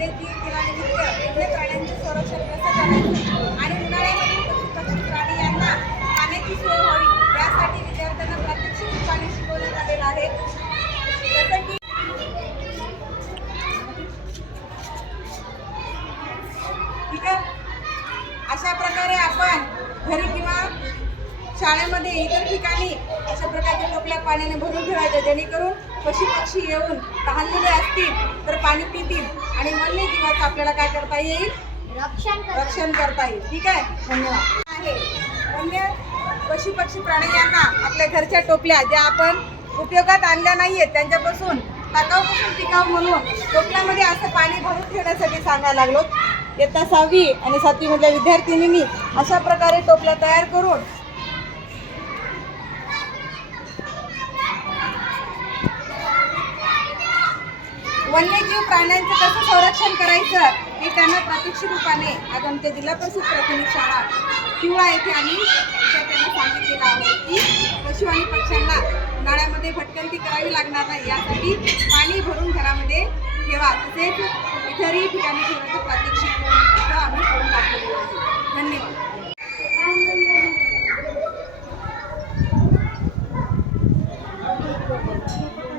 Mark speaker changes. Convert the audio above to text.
Speaker 1: वैद्यकीय दिनानिमित्त संरक्षण कसं आणि उन्हाळ्यामध्ये पशु प्राणी यांना पाण्याची सोय व्हावी यासाठी विद्यार्थ्यांना प्रात्यक्षिक पाणी शिकवण्यात आलेलं आहे. जसं की अशा प्रकारे आपण घरी किंवा शाळेमध्ये इतर ठिकाणी अशा प्रकारच्या टोपल्या पाण्याने भरून ठेवायच्या जेणेकरून पशुपक्षी येऊन तहानलेले असतील पाणी पितील आणि वन्यजीवाचं आपल्याला काय करता येईल?
Speaker 2: रक्षण.
Speaker 1: रक्षण करता येईल. ठीक आहे? धन्यवाद. आहे. वन्य पशु पक्षी प्राणी यांना आपल्या घरच्या टोपल्या ज्या आपण उपयोगात आणल्या नाहीयेत त्यांच्यापासून टाकाऊपासून टिकाऊ म्हणून टोपल्यामध्ये असं पाणी भरून ठेवण्यासाठी सांगायला लागलो. इयत्ता सहावी आणि सातवीमधल्या विद्यार्थिनींनी अशा प्रकारे टोपल्या तयार करून वन्यजीव प्राण्यांचं कसं संरक्षण करायचं हे त्यांना प्रत्यक्ष रूपाने आज आमच्या जिल्हा परिषद प्राथमिक शाळा किंवा येथे आम्ही त्यांना सांगितलेलं आहे की पशु आणि पक्ष्यांना उन्हाळ्यामध्ये भटकंती करावी लागणार नाही. यासाठी पाणी भरून घरामध्ये ठेवा. तसेच इतरही ठिकाणी ठेवायचं प्रात्यक्षिक आम्ही करून दाखवलेलं आहे. धन्यवाद.
Speaker 2: Thank you.